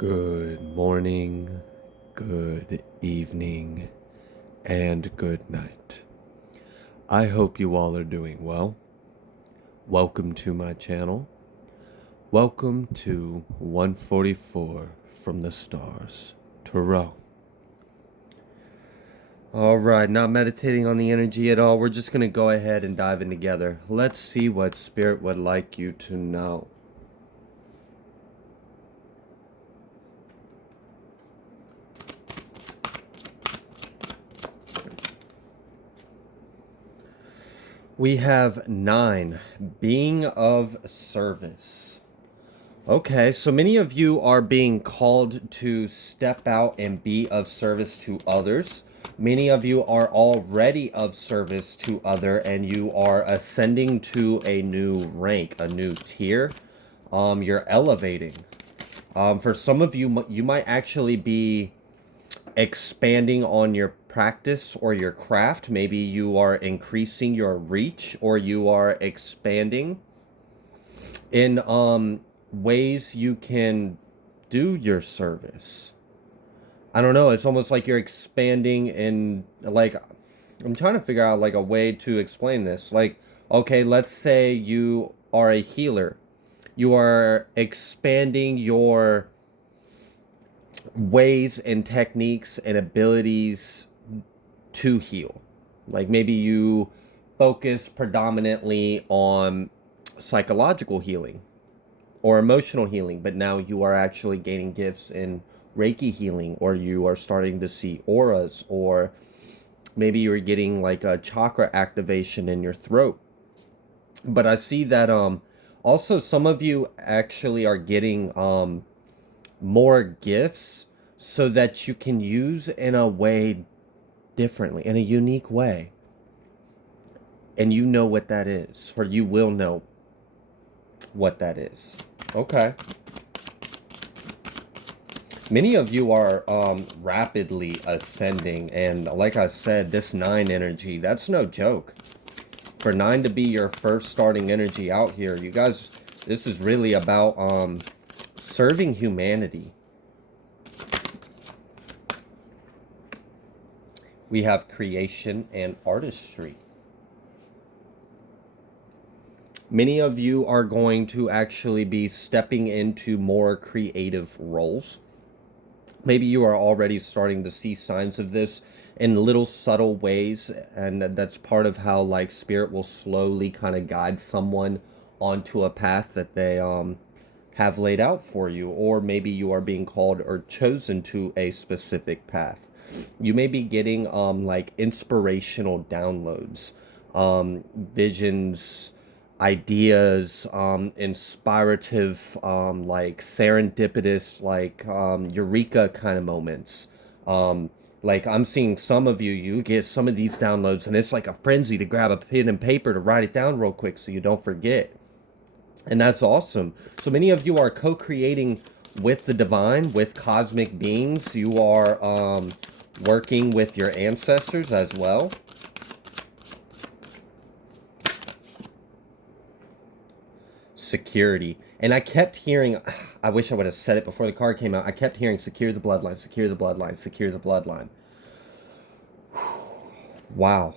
Good morning, good evening, and good night. I hope you all are doing well. Welcome to my channel. Welcome to 144 from the stars, Tarot. Alright, not meditating on the energy at all. We're just going to go ahead and dive in together. Let's see what Spirit would like you to know. We have 9, being of service. Okay, so many of you are being called to step out and be of service to others. Many of you are already of service to others, and you are ascending to a new rank, a new tier. You're elevating. For some of you, you might actually be expanding on your practice or your craft. Maybe you are increasing your reach, or you are expanding in ways you can do your service. I don't know, it's almost like you're expanding in, like, I'm trying to figure out like a way to explain this. Like, okay, let's say you are a healer. You are expanding your ways and techniques and abilities to heal. Like maybe you focus predominantly on psychological healing or emotional healing, but now you are actually gaining gifts in Reiki healing, or you are starting to see auras, or maybe you're getting like a chakra activation in your throat. But I see that also some of you actually are getting more gifts so that you can use in a way differently, in a unique way. And you know what that is, or you will know what that is. Okay. Many of you are rapidly ascending, and like I said, this 9 energy, that's no joke. For 9 to be your first starting energy out here, you guys, this is really about serving humanity. We have creation and artistry. Many of you are going to actually be stepping into more creative roles. Maybe you are already starting to see signs of this in little subtle ways, and that's part of how like Spirit will slowly kind of guide someone onto a path that they have laid out for you. Or maybe you are being called or chosen to a specific path. You may be getting like inspirational downloads, visions, ideas, inspirative, like serendipitous, like eureka kind of moments. Like I'm seeing some of you, you get some of these downloads and it's like a frenzy to grab a pen and paper to write it down real quick so you don't forget. And that's awesome. So many of you are co-creating with the divine, with cosmic beings. You are working with your ancestors as well. Security. And I kept hearing, I wish I would have said it before the card came out. I kept hearing secure the bloodline, secure the bloodline, secure the bloodline. Wow.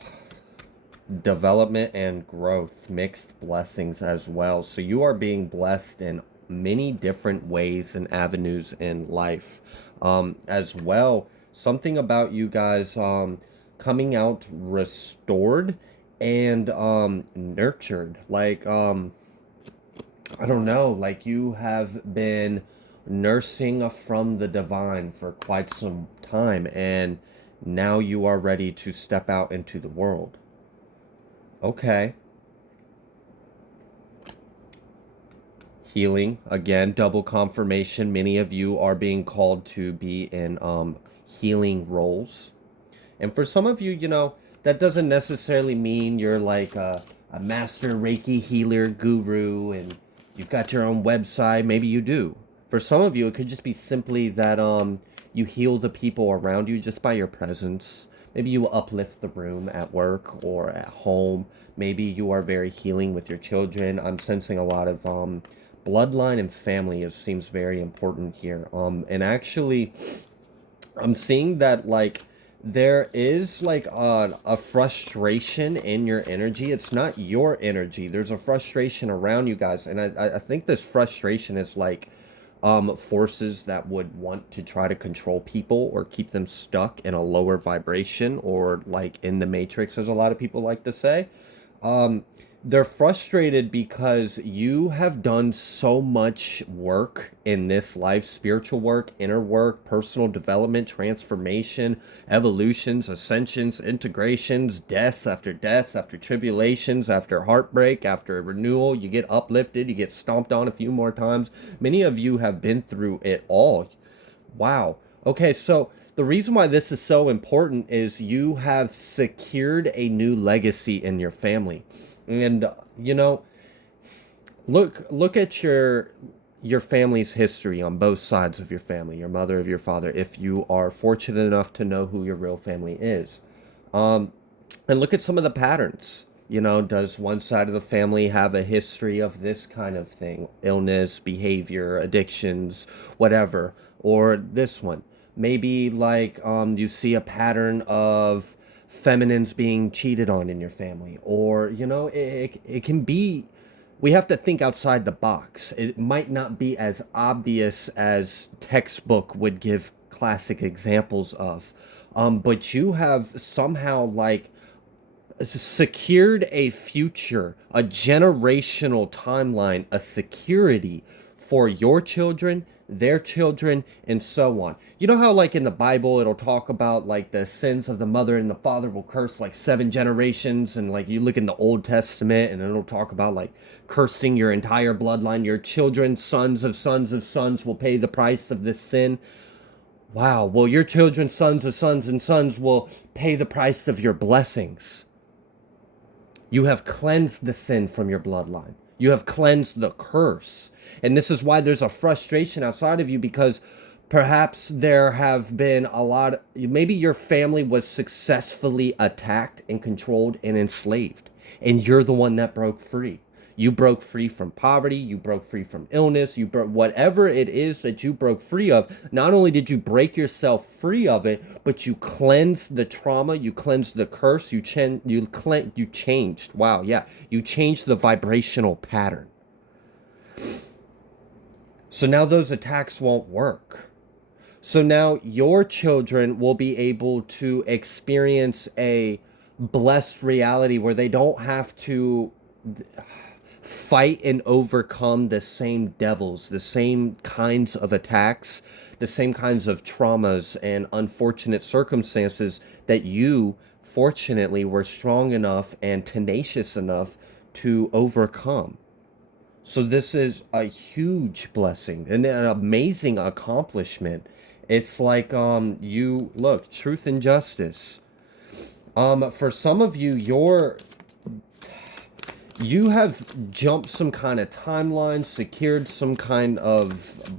Development and growth, mixed blessings as well. So you are being blessed in many different ways and avenues in life. As well, something about you guys coming out restored and nurtured. Like, I don't know, like you have been nursing from the divine for quite some time, and now you are ready to step out into the world. Okay. Healing, again, double confirmation. Many of you are being called to be in healing roles. And for some of you, you know, that doesn't necessarily mean you're like a master Reiki healer guru and you've got your own website. Maybe you do. For some of you, it could just be simply that you heal the people around you just by your presence. Maybe you uplift the room at work or at home. Maybe you are very healing with your children. I'm sensing a lot of bloodline and family seems very important here. And actually, I'm seeing that like there is like a frustration in your energy. It's not your energy. There's a frustration around you guys, and I think this frustration is like forces that would want to try to control people or keep them stuck in a lower vibration or like in the matrix, as a lot of people like to say. um, they're frustrated because you have done so much work in this life, spiritual work, inner work, personal development, transformation, evolutions, ascensions, integrations, deaths after tribulations, after heartbreak, after renewal. You get uplifted, you get stomped on a few more times. Many of you have been through it all. Wow. Okay, so the reason why this is so important is you have secured a new legacy in your family. And you know, look at your family's history on both sides of your family, your mother, of your father, if you are fortunate enough to know who your real family is. Um, and look at some of the patterns. You know, does one side of the family have a history of this kind of thing? Illness, behavior, addictions, whatever. Or this one. Maybe like you see a pattern of feminines being cheated on in your family. Or, you know, it can be, we have to think outside the box. It might not be as obvious as textbook would give classic examples of. But you have somehow like secured a future, a generational timeline, a security for your children, their children, and so on. You know how, like in the Bible, it'll talk about like the sins of the mother and the father will curse like 7 generations, and like you look in the Old Testament, and it'll talk about like cursing your entire bloodline, your children, sons of sons will pay the price of this sin. Wow, well, your children, sons of sons and sons will pay the price of your blessings. You have cleansed the sin from your bloodline. You have cleansed the curse. And this is why there's a frustration outside of you, because perhaps there have been a lot, maybe your family was successfully attacked and controlled and enslaved, and you're the one that broke free. You broke free from poverty, you broke free from illness, you broke whatever it is that you broke free of. Not only did you break yourself free of it, but you cleansed the trauma, you cleansed the curse, you changed. Wow, yeah. You changed the vibrational pattern. So now those attacks won't work. So now your children will be able to experience a blessed reality where they don't have to fight and overcome the same devils, the same kinds of attacks, the same kinds of traumas and unfortunate circumstances that you, fortunately, were strong enough and tenacious enough to overcome. So this is a huge blessing and an amazing accomplishment. It's like you look, truth and justice. For some of you, you have jumped some kind of timeline, secured some kind of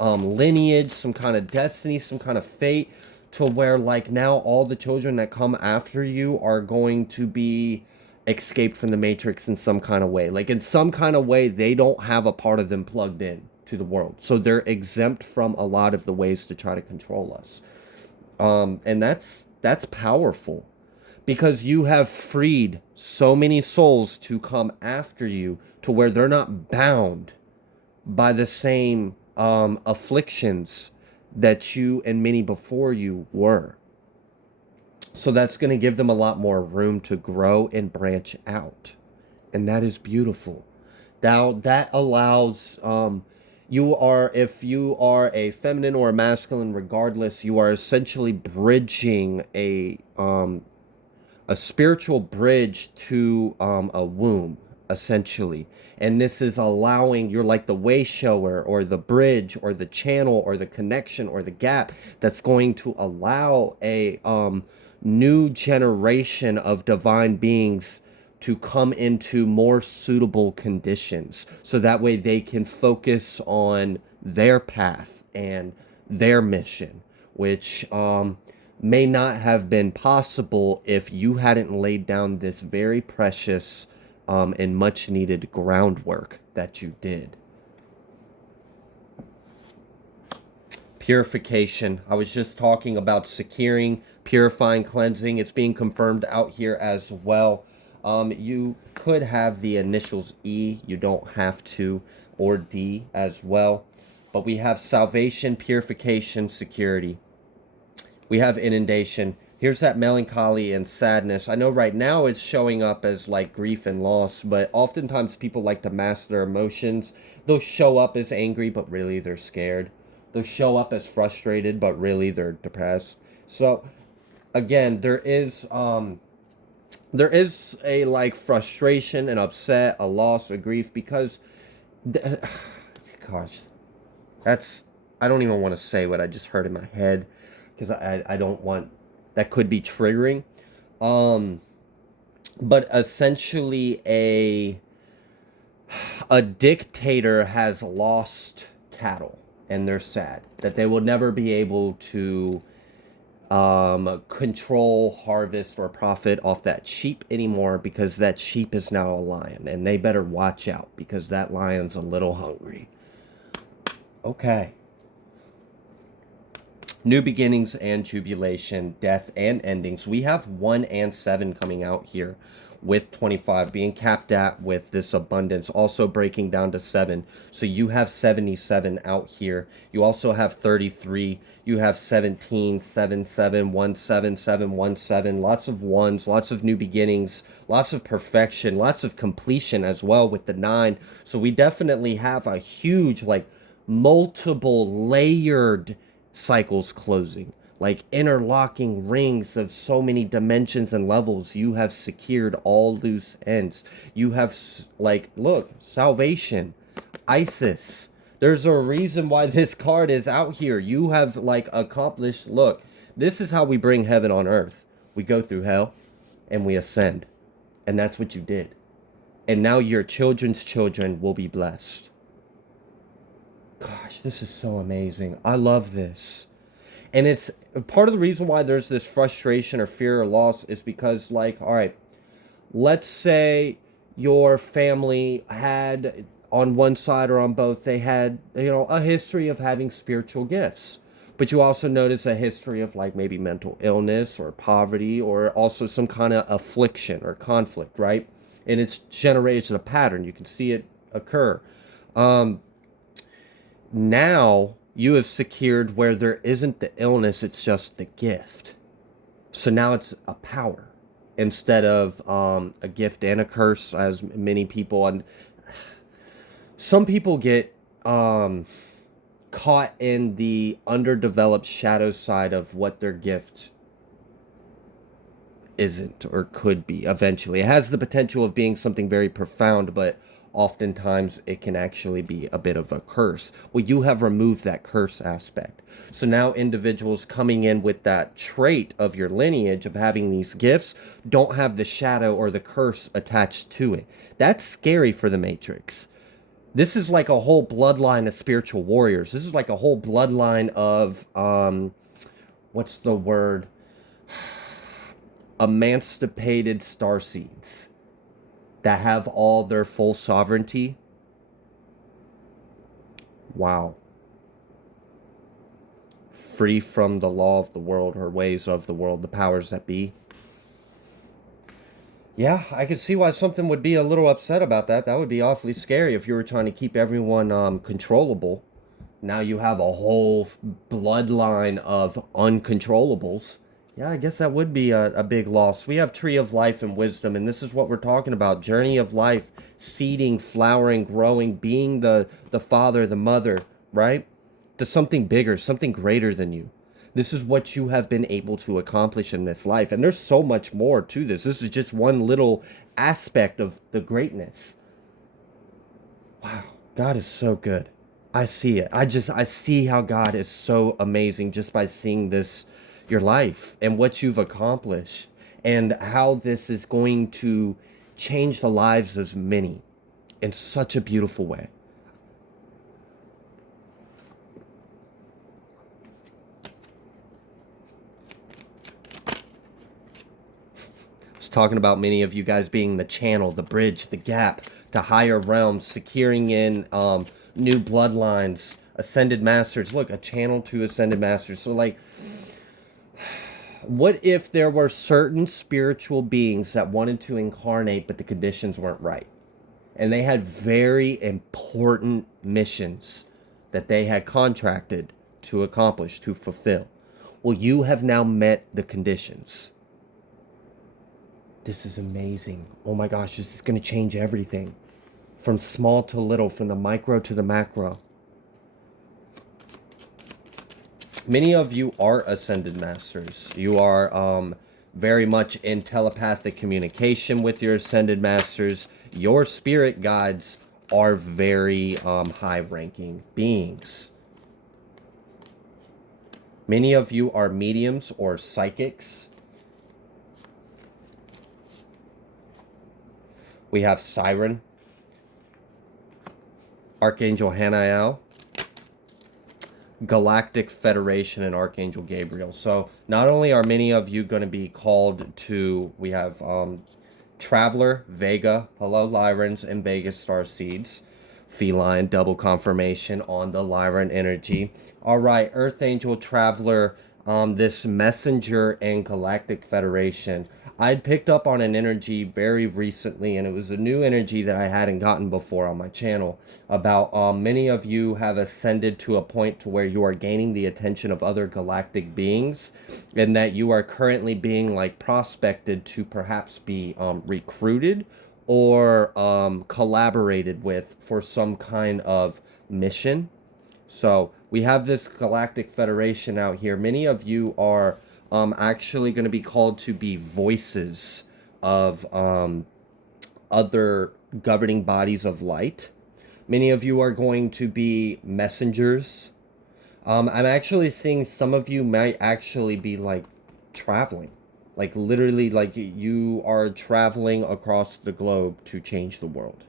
lineage, some kind of destiny, some kind of fate, to where like now all the children that come after you are going to be escaped from the matrix in some kind of way. Like in some kind of way, they don't have a part of them plugged in to the world, so they're exempt from a lot of the ways to try to control us. And that's powerful, because you have freed so many souls to come after you to where they're not bound by the same afflictions that you and many before you were. So that's going to give them a lot more room to grow and branch out. And that is beautiful. Now, that allows, if you are a feminine or a masculine, regardless, you are essentially bridging a spiritual bridge to a womb, essentially. And this is allowing, you're like the way shower or the bridge or the channel or the connection or the gap that's going to allow a new generation of divine beings to come into more suitable conditions, so that way they can focus on their path and their mission, which may not have been possible if you hadn't laid down this very precious and much needed groundwork that you did. Purification. I was just talking about securing, purifying, cleansing. It's being confirmed out here as well. You could have the initials E. You don't have to, or D as well. But we have salvation, purification, security. We have inundation. Here's that melancholy and sadness. I know right now it's showing up as like grief and loss, but oftentimes people like to mask their emotions. They'll show up as angry, but really they're scared. They'll show up as frustrated, but really they're depressed. So again, there is a like frustration and upset, a loss, a grief, because gosh, that's, I don't even want to say what I just heard in my head, because I don't want, that could be triggering. But essentially a dictator has lost cattle, and they're sad that they will never be able to control, harvest, or profit off that sheep anymore, because that sheep is now a lion, and they better watch out because that lion's a little hungry. Okay. New beginnings and jubilation, death and endings. We have 1 and 7 coming out here, with 25 being capped at with this abundance, also breaking down to 7. So you have 77 out here. You also have 33. You have 17, 7, 7, 1, 7, 7, 1, 7. Lots of ones, lots of new beginnings, lots of perfection, lots of completion as well with the 9. So we definitely have a huge, like, multiple layered cycles closing, like interlocking rings of so many dimensions and levels. You have secured all loose ends. You have, like, look, salvation, Isis. There's a reason why this card is out here. You have, like, accomplished, look, this is how we bring heaven on earth. We go through hell and we ascend, and that's what you did. And now your children's children will be blessed. Gosh, this is so amazing. I love this. And it's part of the reason why there's this frustration or fear or loss is because, like, all right, let's say your family had, on one side or on both, they had, you know, a history of having spiritual gifts. But you also notice a history of, like, maybe mental illness or poverty, or also some kind of affliction or conflict, right? And it's generated a pattern. You can see it occur. Now you have secured where there isn't the illness, it's just the gift. So now it's a power instead of a gift and a curse, as many people, and some people get caught in the underdeveloped shadow side of what their gift isn't or could be eventually. It has the potential of being something very profound, but oftentimes it can actually be a bit of a curse. Well, you have removed that curse aspect. So now individuals coming in with that trait of your lineage of having these gifts don't have the shadow or the curse attached to it. That's scary for the Matrix. This is like a whole bloodline of spiritual warriors. This is like a whole bloodline of, what's the word? Emancipated starseeds that have all their full sovereignty. Wow. Free from the law of the world or ways of the world, the powers that be. Yeah, I could see why something would be a little upset about that. That would be awfully scary if you were trying to keep everyone controllable. Now you have a whole bloodline of uncontrollables. Yeah, I guess that would be a big loss. We have Tree of Life and Wisdom, and this is what we're talking about. Journey of life, seeding, flowering, growing, being the father, the mother, right? To something bigger, something greater than you. This is what you have been able to accomplish in this life. And there's so much more to this. This is just one little aspect of the greatness. Wow, God is so good. I see it. I see how God is so amazing just by seeing this, your life and what you've accomplished, and how this is going to change the lives of many in such a beautiful way. I was talking about many of you guys being the channel, the bridge, the gap to higher realms, securing in new bloodlines, ascended masters. Look, a channel to ascended masters. So like, what if there were certain spiritual beings that wanted to incarnate, but the conditions weren't right? And they had very important missions that they had contracted to accomplish, to fulfill. Well, you have now met the conditions. This is amazing. Oh my gosh, this is going to change everything. From small to little, from the micro to the macro. Many of you are ascended masters. You are very much in telepathic communication with your ascended masters. Your spirit guides are very high-ranking beings. Many of you are mediums or psychics. We have Siren, Archangel Hanael, Galactic Federation, and Archangel Gabriel. So not only are many of you going to be called to, we have Traveler, Vega, hello Lyrans, and Vega Star Seeds. Feline, double confirmation on the Lyran energy. All right, Earth Angel, Traveler, this Messenger and Galactic Federation. I'd picked up on an energy very recently, and it was a new energy that I hadn't gotten before on my channel, about many of you have ascended to a point to where you are gaining the attention of other galactic beings, and that you are currently being like prospected to perhaps be recruited or collaborated with for some kind of mission. So we have this Galactic Federation out here. Many of you are actually going to be called to be voices of other governing bodies of light. Many of you are going to be messengers. I'm actually seeing some of you might actually be like traveling. Like literally, like you are traveling across the globe to change the world.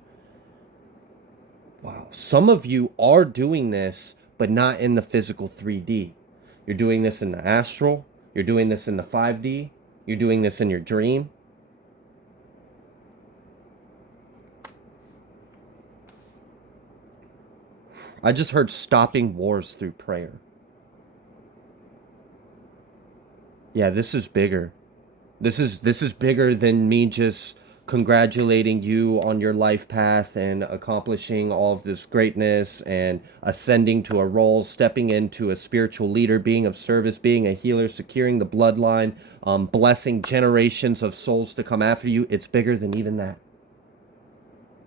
Wow. Some of you are doing this, but not in the physical 3D. You're doing this in the astral. You're doing this in the 5D. You're doing this in your dream. I just heard stopping wars through prayer. Yeah, this is bigger. This is bigger than me just congratulating you on your life path and accomplishing all of this greatness and ascending to a role, stepping into a spiritual leader, being of service, being a healer, securing the bloodline, blessing generations of souls to come after you. It's bigger than even that.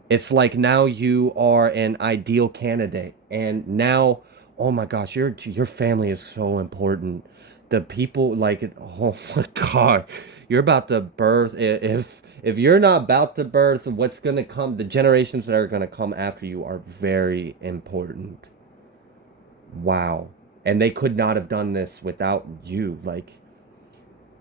It's like now you are an ideal candidate, and now, oh my gosh, your family is so important. The people, like, oh my God, you're about to birth. If you're not about to birth, what's gonna come? The generations that are gonna come after you are very important. Wow, and they could not have done this without you. Like,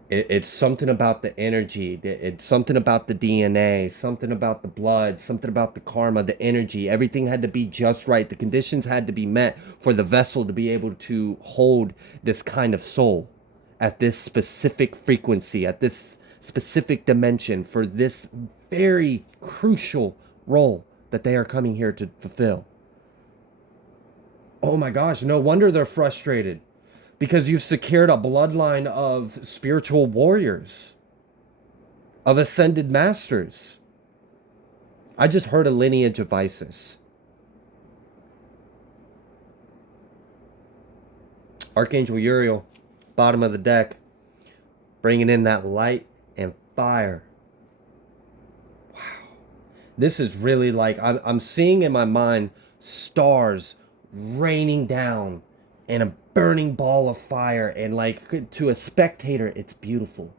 it's something about the energy, it's something about the DNA, something about the blood, something about the karma, the energy. Everything had to be just right. The conditions had to be met for the vessel to be able to hold this kind of soul at this specific frequency, at this specific dimension, for this very crucial role that they are coming here to fulfill. Oh my gosh, no wonder they're frustrated. Because you've secured a bloodline of spiritual warriors, of ascended masters. I just heard a lineage of Isis. Archangel Uriel, bottom of the deck, bringing in that light and fire. Wow. This is really like, I'm seeing in my mind stars raining down and a burning ball of fire, and like to a spectator it's beautiful.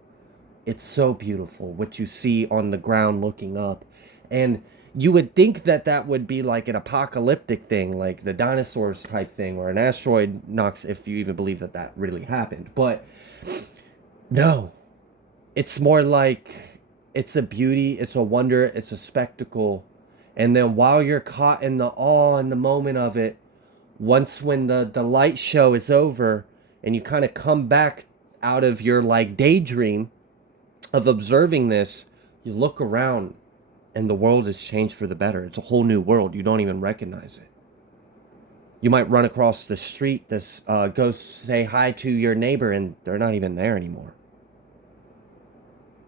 It's so beautiful what you see on the ground looking up, and you would think that that would be like an apocalyptic thing, like the dinosaurs type thing, or an asteroid knocks, if you even believe that that really happened. But no, it's more like it's a beauty, it's a wonder, it's a spectacle. And then while you're caught in the awe and the moment of it, once when the light show is over and you kind of come back out of your like daydream of observing this, you look around and the world has changed for the better. It's a whole new world. You don't even recognize it. You might run across the street, go say hi to your neighbor, and they're not even there anymore.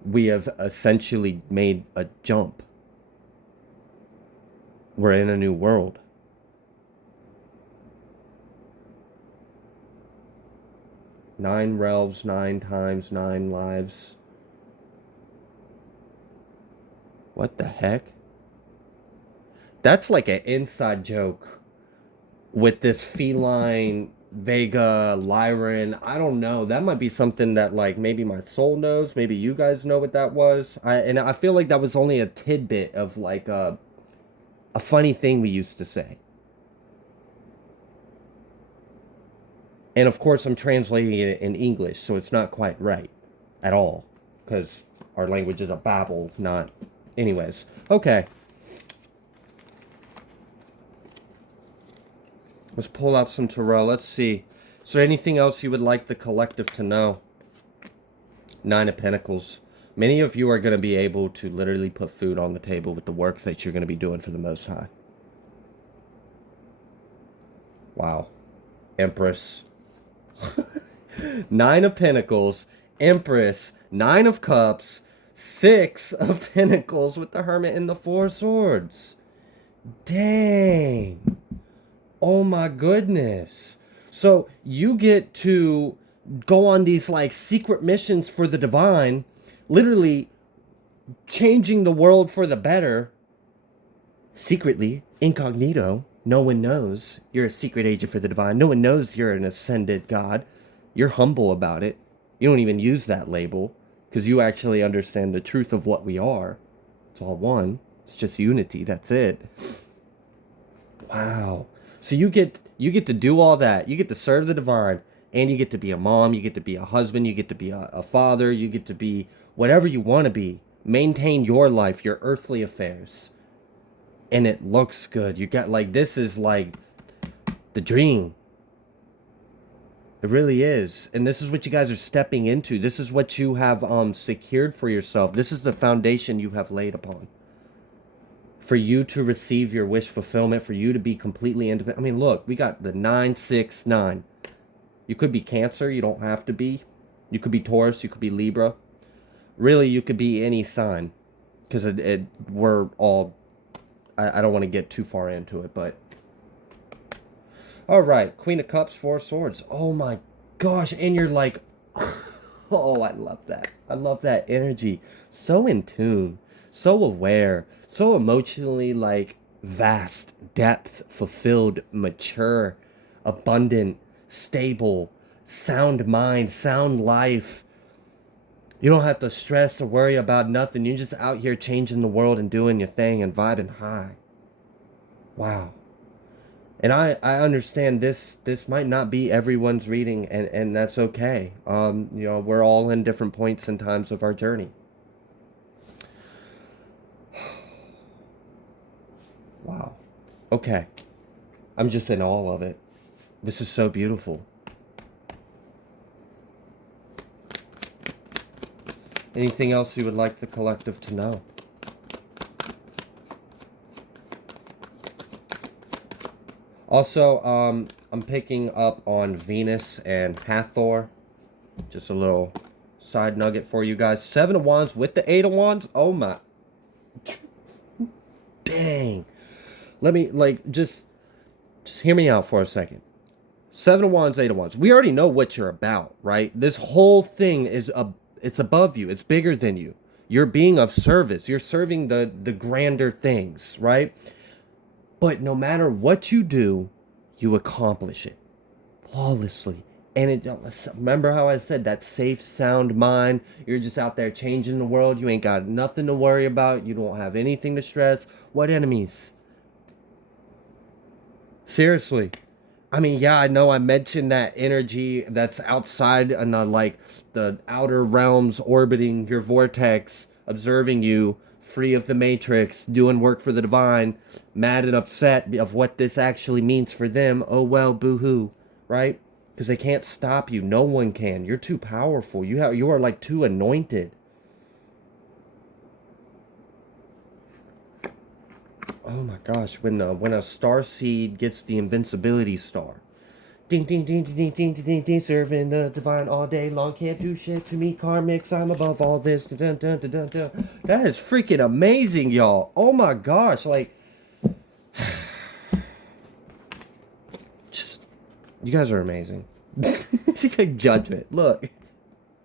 We have essentially made a jump. We're in a new world. Nine realms, 9 times, 9 lives. What the heck? That's like an inside joke with this feline Vega Lyran. I don't know. That might be something that like maybe my soul knows. Maybe you guys know what that was. I feel like that was only a tidbit of like a funny thing we used to say. And of course, I'm translating it in English, so it's not quite right at all, because our language is a babble, not. Anyways, okay. Let's pull out some tarot. Let's see. Is there anything else you would like the collective to know? 9 of Pentacles. Many of you are going to be able to literally put food on the table with the work that you're going to be doing for the Most High. Wow. Empress. 9 of Pentacles. Empress. 9 of Cups. 6 of Pentacles with the Hermit and the 4 Swords. Dang. Oh my goodness. So you get to go on these like secret missions for the divine, literally changing the world for the better, secretly, incognito. No one knows you're a secret agent for the divine. No one knows you're an ascended God. You're humble about it. You don't even use that label because you actually understand the truth of what we are. It's all one. It's just unity. That's it. Wow. So you get to do all that. You get to serve the divine, and you get to be a mom, you get to be a husband, you get to be a father, you get to be whatever you want to be. Maintain your life, your earthly affairs. And it looks good. You got like, this is like the dream. It really is. And this is what you guys are stepping into. This is what you have secured for yourself. This is the foundation you have laid upon. For you to receive your wish fulfillment, for you to be completely independent. I mean, look, we got the 969. You could be Cancer, you don't have to be. You could be Taurus, you could be Libra. Really, you could be any sign. Because we're all, I don't want to get too far into it, but. Alright, Queen of Cups, 4 Swords. Oh my gosh, and you're like, oh, I love that. I love that energy. So in tune, so aware, so emotionally like vast, depth, fulfilled, mature, abundant, stable, sound mind, sound life. You don't have to stress or worry about nothing. You're just out here changing the world and doing your thing and vibing high. Wow. And I understand this might not be everyone's reading, and that's okay. You know, we're all in different points and times of our journey. Wow. Okay. I'm just in awe of it. This is so beautiful. Anything else you would like the collective to know? Also, I'm picking up on Venus and Hathor. Just a little side nugget for you guys. 7 of Wands with the 8 of Wands. Oh my. Dang. Let me, like, just hear me out for a second. 7 of Wands, 8 of Wands. We already know what you're about, right? This whole thing is, it's above you. It's bigger than you. You're being of service. You're serving the grander things, right? But no matter what you do, you accomplish it flawlessly. And remember how I said that safe, sound mind. You're just out there changing the world. You ain't got nothing to worry about. You don't have anything to stress. What enemies? Seriously. I mean, yeah, I know I mentioned that energy that's outside and like the outer realms orbiting your vortex, observing you, free of the matrix, doing work for the divine, mad and upset of what this actually means for them. Oh well, boo-hoo, right? Because they can't stop you. No one can. You're too powerful. You are like too anointed. Oh my gosh, when a star seed gets the invincibility star. Ding ding ding ding ding ding ding ding, serving the divine all day long. Can't do shit to me, karmics. I'm above all this. Dun, dun, dun, dun, dun. That is freaking amazing, y'all. Oh my gosh, like, just you guys are amazing. Judgment. Look.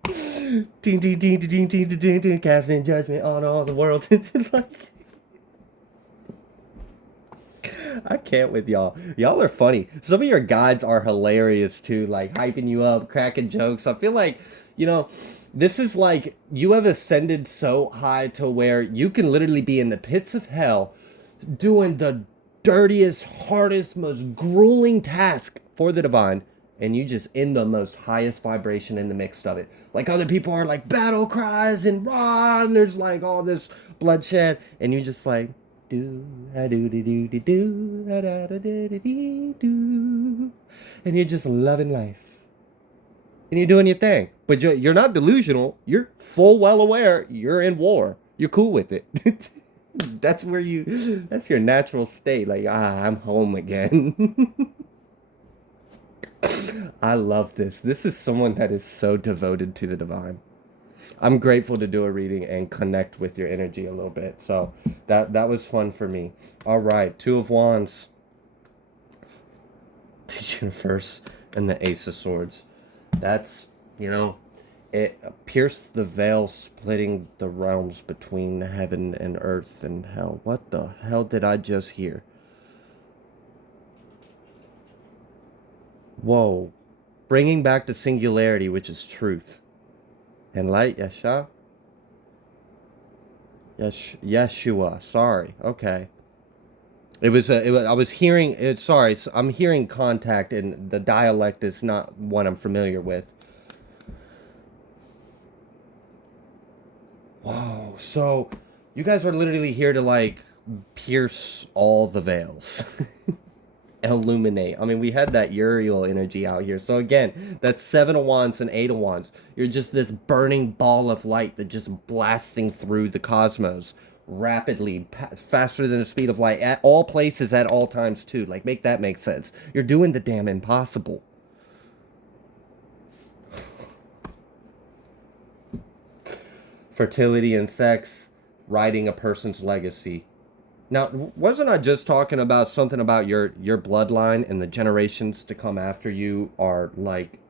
Ding ding ding ding ding ding ding ding, casting judgment on all the world. Like, I can't with y'all. Y'all are funny. Some of your guides are hilarious too, like hyping you up, cracking jokes. I feel like, you know, this is like you have ascended so high to where you can literally be in the pits of hell doing the dirtiest, hardest, most grueling task for the divine, and you just in the most highest vibration in the mix of it. Like other people are like battle cries and rah, and there's like all this bloodshed, and you just like do a do do do do do da da da da do, and you're just loving life, and you're doing your thing. But you're not delusional. You're full well aware you're in war. You're cool with it. That's where that's your natural state. Like, I'm home again. I love this. This is someone that is so devoted to the divine. I'm grateful to do a reading and connect with your energy a little bit. So that was fun for me. All right, Two of Wands, the universe, and the Ace of Swords. That's, it pierced the veil, splitting the realms between heaven and earth and hell. What the hell did I just hear? Whoa. Bringing back the singularity, which is truth. And light, Yesha? Yeshua. Sorry. Okay. I was hearing it. Sorry. I'm hearing contact, and the dialect is not one I'm familiar with. Whoa. So, you guys are literally here to, like, pierce all the veils. Illuminate. I mean, we had that Uriel energy out here. So again, that's 7 of Wands and 8 of Wands. You're just this burning ball of light that just blasting through the cosmos rapidly, faster than the speed of light, at all places, at all times too. Like, make that make sense. You're doing the damn impossible. Fertility and sex, writing a person's legacy. Now, wasn't I just talking about something about your bloodline and the generations to come after you are like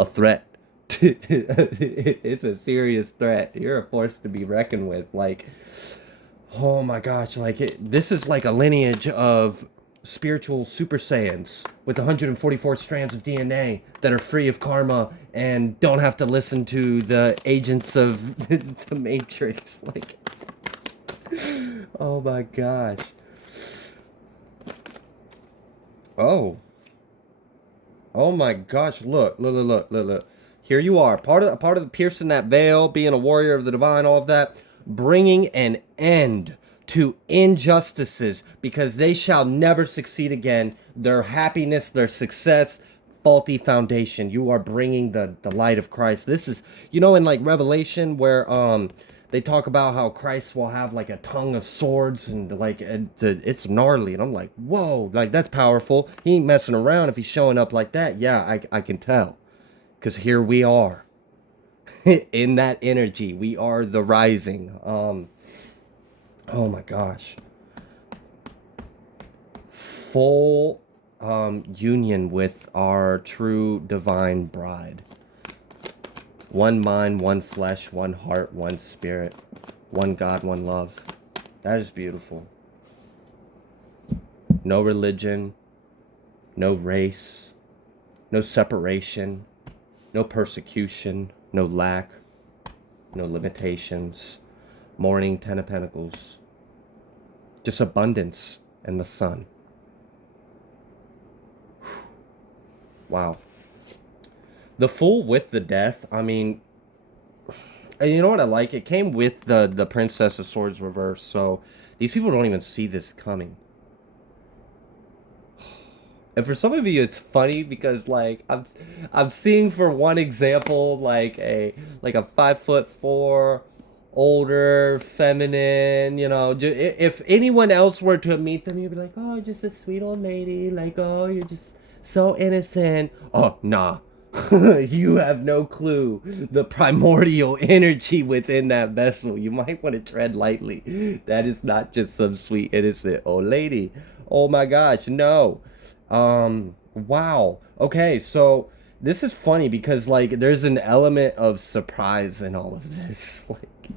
a threat? It's a serious threat. You're a force to be reckoned with. Like, oh my gosh, like this is like a lineage of spiritual super saiyans with 144 strands of DNA that are free of karma and don't have to listen to the agents of the Matrix. Like, oh my gosh. Oh. Oh my gosh. Look. Here you are. Part of the piercing that veil, being a warrior of the divine, all of that, bringing an end to injustices because they shall never succeed again. Their happiness, their success, faulty foundation. You are bringing the light of Christ. This is, in like Revelation where they talk about how Christ will have like a tongue of swords and like it's gnarly, and I'm like, whoa, like that's powerful. He ain't messing around if he's showing up like that. Yeah, I can tell, because here we are in that energy. We are the rising. Oh my gosh, full union with our true divine bride. One mind, one flesh, one heart, one spirit, one God, one love. That is beautiful. No religion, no race, no separation, no persecution, no lack, no limitations. Morning, 10 of Pentacles. Just abundance and the sun. Wow. The Fool with the Death, I mean, and you know what I like? It came with the Princess of Swords reverse, so these people don't even see this coming. And for some of you, it's funny because like I'm seeing, for one example, like a 5'4", older, feminine, if anyone else were to meet them, you'd be like, oh, just a sweet old lady. Like, oh, you're just so innocent. Oh, nah. You have no clue the primordial energy within that vessel. You might want to tread lightly. That is not just some sweet, innocent old lady. Oh my gosh, no. Wow. Okay, so this is funny because like there's an element of surprise in all of this. Like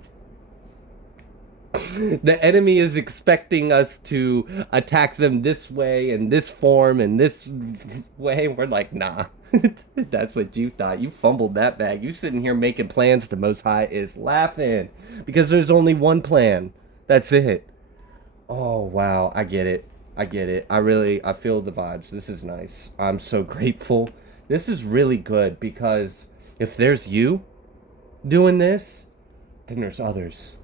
the enemy is expecting us to attack them this way and this form and this way. We're like, nah. That's what you thought. You fumbled that bag. You sitting here making plans. The Most High is laughing because there's only one plan. That's it. Oh wow, I get it. I get it. I feel the vibes. This is nice. I'm so grateful. This is really good because if there's you doing this, then there's others.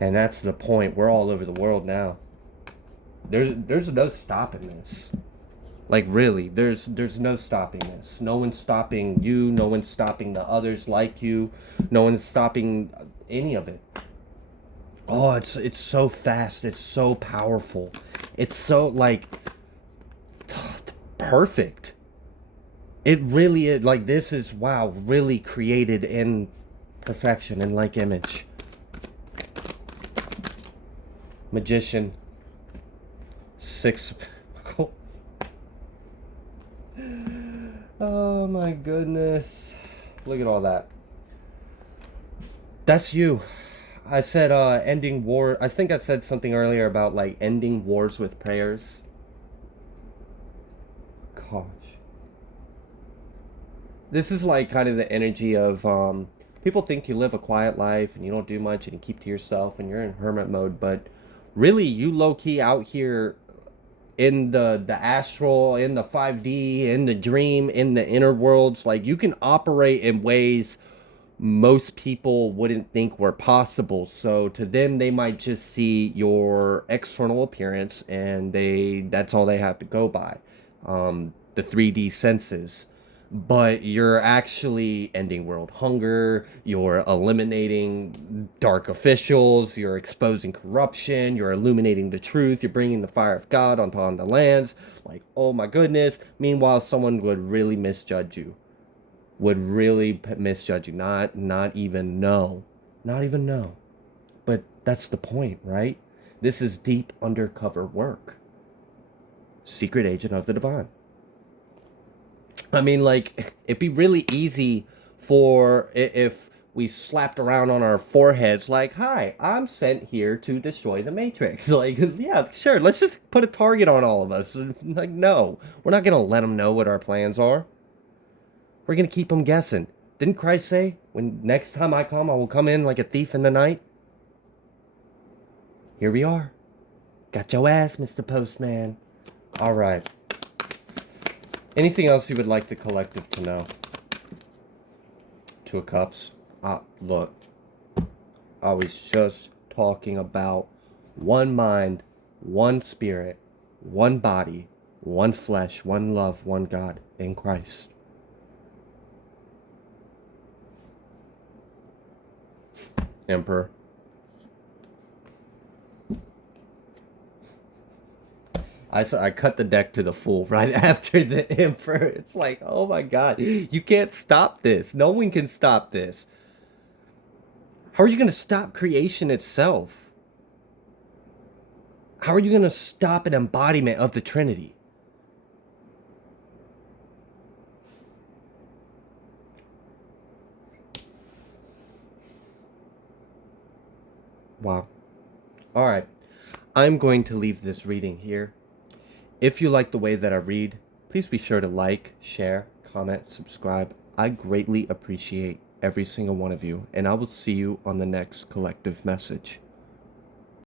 And that's the point. We're all over the world now. There's no stopping this. Like really, there's no stopping this. No one's stopping you, no one's stopping the others like you. No one's stopping any of it. Oh, it's so fast. It's so powerful. It's so like perfect. It really is like this is wow, really created in perfection and like image. Magician. 6. Oh my goodness. Look at all that. That's you. I said ending war. I think I said something earlier about like ending wars with prayers. Gosh. This is like kind of the energy of people think you live a quiet life and you don't do much and you keep to yourself and you're in hermit mode, but really you low key out here in the astral, in the 5D, in the dream, in the inner worlds. Like you can operate in ways most people wouldn't think were possible. So to them, they might just see your external appearance and that's all they have to go by. The 3D senses. But you're actually ending world hunger, you're eliminating dark officials, you're exposing corruption, you're illuminating the truth, you're bringing the fire of God upon the lands. Like, oh my goodness. Meanwhile, someone would really misjudge you. Not even know. Not even know. But that's the point, right? This is deep undercover work. Secret agent of the divine. I mean, like, it'd be really easy for if we slapped around on our foreheads, like, hi, I'm sent here to destroy the Matrix. Like, yeah, sure, let's just put a target on all of us. Like, no, we're not going to let them know what our plans are. We're going to keep them guessing. Didn't Christ say, when next time I come, I will come in like a thief in the night? Here we are. Got your ass, Mr. Postman. All right. Anything else you would like the collective to know? Two of Cups. Look, I was just talking about one mind, one spirit, one body, one flesh, one love, one God in Christ. Emperor. I cut the deck to the full right after the Emperor. It's like, oh my God, you can't stop this. No one can stop this. How are you going to stop creation itself? How are you going to stop an embodiment of the Trinity? Wow. All right. I'm going to leave this reading here. If you like the way that I read, please be sure to like, share, comment, subscribe. I greatly appreciate every single one of you, and I will see you on the next collective message.